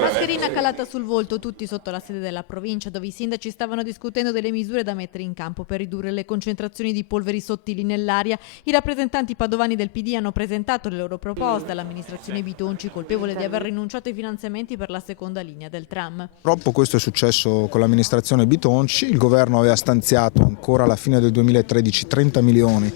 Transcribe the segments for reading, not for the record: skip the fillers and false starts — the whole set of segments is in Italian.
Mascherina calata sul volto, tutti sotto la sede della provincia, dove i sindaci stavano discutendo delle misure da mettere in campo per ridurre le concentrazioni di polveri sottili nell'aria. I rappresentanti padovani del PD hanno presentato le loro proposte all'amministrazione Bitonci, colpevole di aver rinunciato ai finanziamenti per la seconda linea del tram. Purtroppo questo è successo con l'amministrazione Bitonci. Il governo aveva stanziato ancora alla fine del 2013 30 milioni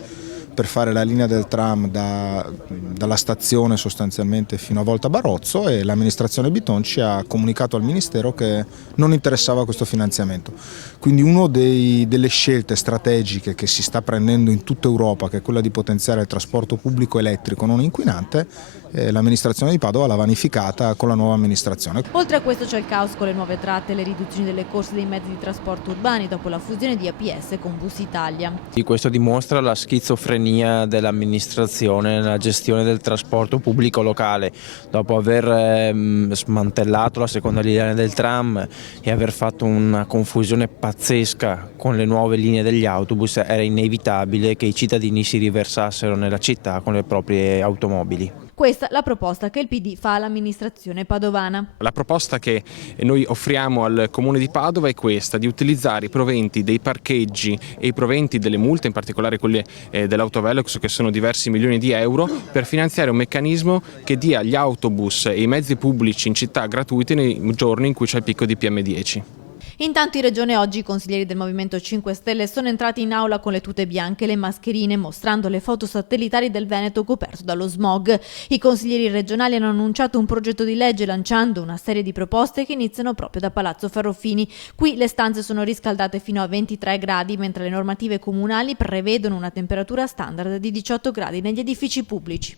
per fare la linea del tram dalla stazione sostanzialmente fino a Volta Barozzo, e l'amministrazione Bitonci ha comunicato al Ministero che non interessava questo finanziamento. Quindi una delle scelte strategiche che si sta prendendo in tutta Europa, che è quella di potenziare il trasporto pubblico elettrico non inquinante, l'amministrazione di Padova l'ha vanificata con la nuova amministrazione. Oltre a questo c'è il caos con le nuove tratte e le riduzioni delle corse dei mezzi di trasporto urbani dopo la fusione di APS con Bus Italia. Questo dimostra la schizofrenia dell'amministrazione nella gestione del trasporto pubblico locale. Dopo aver smantellato la seconda linea del tram e aver fatto una confusione pazzesca con le nuove linee degli autobus, era inevitabile che i cittadini si riversassero nella città con le proprie automobili. Questa è la proposta che il PD fa all'amministrazione padovana. La proposta che noi offriamo al Comune di Padova è questa, di utilizzare i proventi dei parcheggi e i proventi delle multe, in particolare quelle dell'Autovelox, che sono diversi milioni di euro, per finanziare un meccanismo che dia gli autobus e i mezzi pubblici in città gratuiti nei giorni in cui c'è il picco di PM10. Intanto in Regione oggi i consiglieri del Movimento 5 Stelle sono entrati in aula con le tute bianche e le mascherine, mostrando le foto satellitari del Veneto coperto dallo smog. I consiglieri regionali hanno annunciato un progetto di legge lanciando una serie di proposte che iniziano proprio da Palazzo Ferrofini. Qui le stanze sono riscaldate fino a 23 gradi, mentre le normative comunali prevedono una temperatura standard di 18 gradi negli edifici pubblici.